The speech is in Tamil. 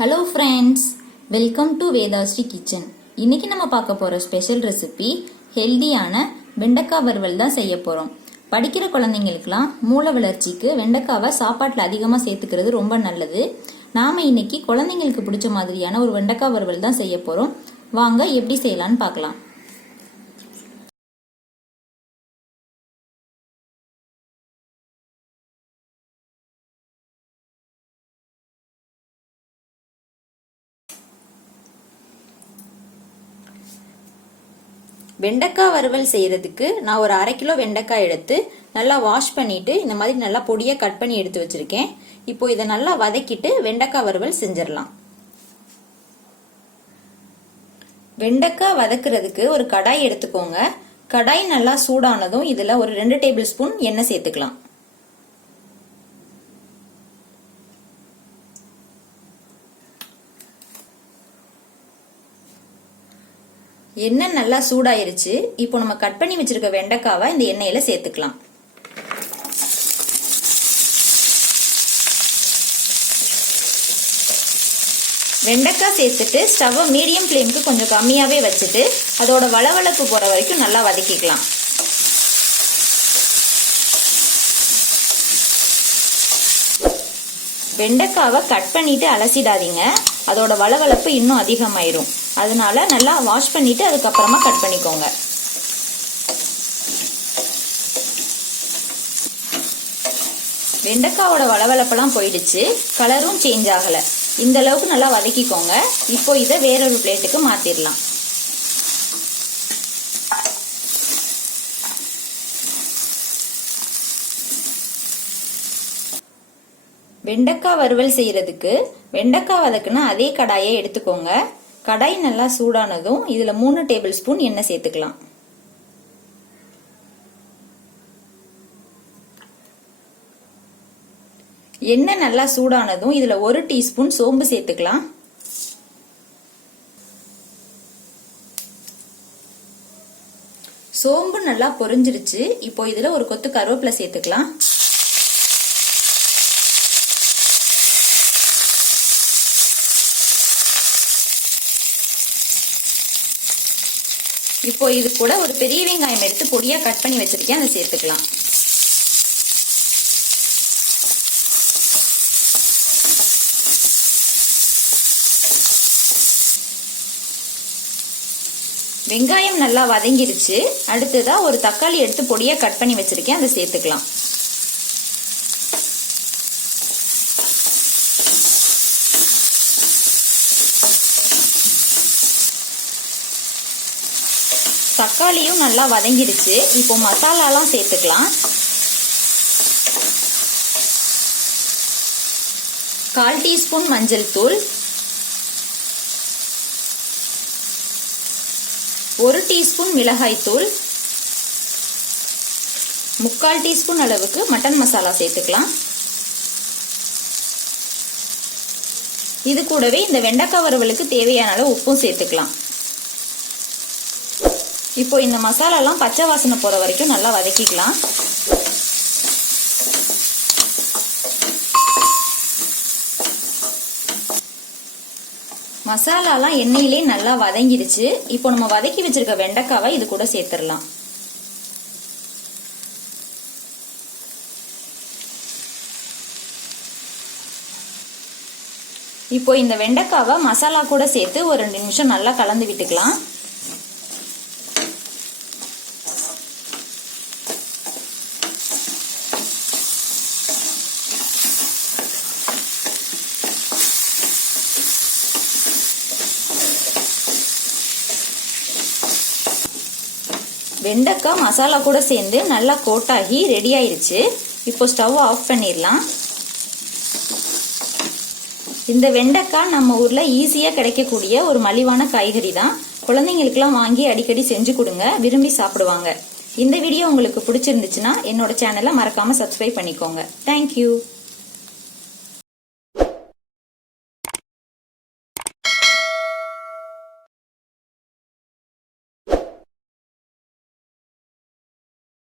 Hello friends, welcome to Vethasri kitchen. இன்னைக்கு நம்ம பார்க்க போற ஸ்பெஷல் ரெசிபி ஹெல்தியான வெண்டைக்காய் வறுவல் தான் செய்ய போறோம். படிக்கிற குழந்தைங்களுக்குலாம் மூளை வளர்ச்சிக்கு வெண்டைக்காவை சாப்பாட்டுல அதிகமா சேர்த்துக்கிறது ரொம்ப நல்லது. நாம இன்னைக்கு குழந்தைங்களுக்கு பிடிச்ச மாதிரியான ஒரு வெண்டைக்காய் வறுவல் தான் செய்ய போறோம். வாங்க எப்படி செய்யலாம்னு பார்க்கலாம். வெண்டைக்காய் வறுவல் செய்யறதுக்கு நான் ஒரு 1/2 கிலோ வெண்டைக்காய் எடுத்து நல்லா வாஷ் பண்ணிட்டு இந்த மாதிரி நல்லா பொடியா கட் பண்ணி எடுத்து வச்சிருக்கேன். இப்போ இதை நல்லா வதக்கிட்டு வெண்டைக்காய் வறுவல் செஞ்சிடலாம். வெண்டைக்காய் வதக்குறதுக்கு ஒரு கடாய் எடுத்துக்கோங்க. கடாய் நல்லா சூடானதும் இதுல ஒரு 2 டேபிள் ஸ்பூன் எண்ணெய் சேர்த்துக்கலாம். எண்ணெய் நல்லா சூடாயிருச்சு. இப்போ நம்ம கட் பண்ணி வச்சிருக்க வெண்டைக்காவை இந்த எண்ணெயில சேர்த்துக்கலாம். வெண்டைக்காய் சேர்த்துட்டு ஸ்டவ்வை மீடியம் ஃப்ளேமுக்கு கொஞ்சம் கம்மியாவே வச்சுட்டு அதோட வளவளப்பு போற வரைக்கும் நல்லா வதக்கிக்கலாம். வெண்டைக்காவை கட் பண்ணிட்டு அலசிடாதீங்க, அதோட வளவளப்பு இன்னும் அதிகமாயிரும். அதனால நல்லா வாஷ் பண்ணிட்டு அதுக்கப்புறமா கட் பண்ணிக்கோங்க. வெண்டைக்காவோட வளவளப்பெல்லாம் போயிடுச்சு, கலரும் சேஞ்ச் ஆகல. இந்த அளவுக்கு நல்லா வதக்கிக்கோங்க. இப்போ இதை வேறொரு பிளேட்டுக்கு மாத்திரலாம். வெண்டைக்காய் வறுவல் செய்யறதுக்கு வெண்டைக்காய் வதக்குனா அதே கடாயை எடுத்துக்கோங்க. கடாய் நல்லா சூடானதும் இதுல 3 டேபிள் ஸ்பூன் எண்ணெய் சேர்த்துக்கலாம். எண்ணெய் நல்லா சூடானதும் இதுல 1 டீஸ்பூன் சோம்பு சேர்த்துக்கலாம். சோம்பு நல்லா பொரிஞ்சிருச்சு. இப்போ இதுல ஒரு கொத்து கருவேப்பிலை சேர்த்துக்கலாம். இப்போ இது கூட ஒரு பெரிய வெங்காயம் எடுத்து பொடியா கட் பண்ணி வச்சிருக்கேன், அதை சேர்த்துக்கலாம். வெங்காயம் நல்லா வதங்கிருச்சு. அடுத்ததா ஒரு தக்காளி எடுத்து பொடியா கட் பண்ணி வச்சிருக்கேன், அதை சேர்த்துக்கலாம். தக்காளியும் நல்லா வதங்கிடுச்சு. இப்போ மசாலாலாம் சேர்த்துக்கலாம். 1/4 டீஸ்பூன் மஞ்சள் தூள், 1 டீஸ்பூன் மிளகாய் தூள், 3/4 டீஸ்பூன் அளவுக்கு மட்டன் மசாலா சேர்த்துக்கலாம். இது கூடவே இந்த வெண்டைக்காய் வறுவலுக்கு தேவையான அளவு உப்பும் சேர்த்துக்கலாம். இப்போ இந்த மசாலாலாம் பச்சை வாசனை போற வரைக்கும் நல்லா வதக்கிக்கலாம். மசாலாலாம் எண்ணெயிலே நல்லா வதங்கிடுச்சு. இப்போ நம்ம வதக்கி வச்சிருக்க வெண்டைக்காவை இது கூட சேர்த்துடலாம். இப்போ இந்த வெண்டைக்காவை மசாலா கூட சேர்த்து ஒரு 2 நிமிஷம் நல்லா கலந்து விட்டுக்கலாம். வெண்டைக்காய் மசாலா கூட சேர்ந்து நல்லா கோட்டாகி ரெடி ஆயிருச்சு. இப்போ ஸ்டவ் ஆஃப் பண்ணிடலாம். இந்த வெண்டைக்காய் நம்ம ஊர்ல ஈஸியா கிடைக்கக்கூடிய ஒரு மலிவான காய்கறி தான். குழந்தைங்களுக்குலாம் வாங்கி அடிக்கடி செஞ்சு கொடுங்க, விரும்பி சாப்பிடுவாங்க. இந்த வீடியோ உங்களுக்கு பிடிச்சிருந்துச்சுன்னா என்னோட சேனலை மறக்காம சப்ஸ்கிரைப் பண்ணிக்கோங்க. தேங்க்யூ.